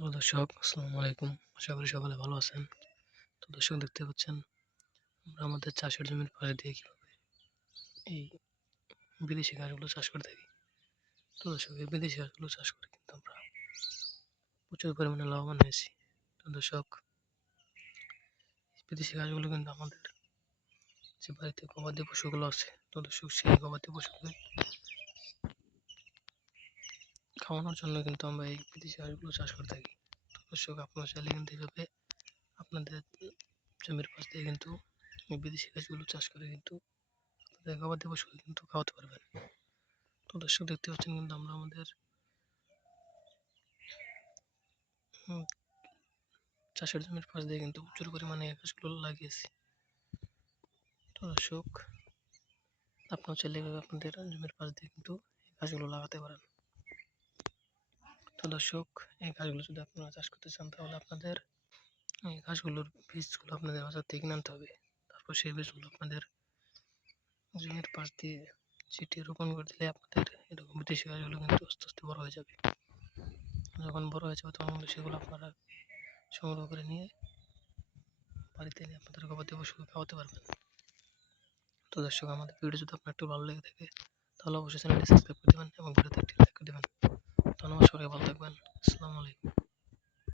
Hello দর্শক, আসসালামু আলাইকুম। আশা করি সকলে ভালো আছেন। তো দর্শক দেখতে পাচ্ছেন আমরা আমাদের চাষের জমির পাড়ে দিয়ে কীভাবে এই বিদেশি ঘাসগুলো চাষ করে থাকি। তো দর্শক এই বিদেশি ঘাসগুলো চাষ করে কিন্তু আমরা প্রচুর পরিমাণে লাভবান হয়েছি। তো দর্শক এই বিদেশি ঘাসগুলো কিন্তু আমাদের যে বাড়িতে গবাদি পশুগুলো আছে, তো দর্শক সেই গবাদি পশুকে খাওয়ানোর জন্য কিন্তু আমরা এই বিদেশি ঘাসগুলো চাষ করে থাকি। তো দর্শক আপনারা চাইলে কিন্তু এইভাবে আপনাদের জমির পাশ দিয়ে কিন্তু এই বিদেশি ঘাসগুলো চাষ করে কিন্তু আপনাদের গবাদি পশুকে কিন্তু খাওয়াতে পারবেন। তো দর্শক দেখতে পাচ্ছেন কিন্তু আমরা আমাদের চাষের জমির পাশ দিয়ে কিন্তু প্রচুর পরিমাণে এই ঘাসগুলো লাগিয়েছি। তো দর্শক আপনারা চাইলে এভাবে আপনাদের জমির পাশ দিয়ে কিন্তু এই ঘাসগুলো লাগাতে পারেন। তো দর্শক এই ঘাসগুলো যদি আপনারা চাষ করতে চান তাহলে আপনাদের এই ঘাসগুলোর বীজগুলো আপনাদের বাজার থেকে কিনে আনতে হবে। তারপর সেই বীজগুলো আপনাদের জমির পাশ দিয়ে ছিটিয়ে রোপণ করে দিলে আপনাদের এরকম বিদেশি ঘাসগুলো কিন্তু আস্তে আস্তে বড় হয়ে যাবে। যখন বড় হয়ে যাবে তখন সেগুলো আপনারা সংগ্রহ করে নিয়ে বাড়িতে এনে আপনাদের গবাদি পশুকে খাওয়াতে পারবেন। তো দর্শক আমাদের ভিডিও যদি আপনার একটু ভালো লেগে থাকে তাহলে অবশ্যই চ্যানেলটি সাবস্ক্রাইব করে দেবেন এবং ভিডিওতে একটি লাইক করে দেবেন। ধন্যবাদ, সবাই ভালো থাকবেন। আসসালামু আলাইকুম।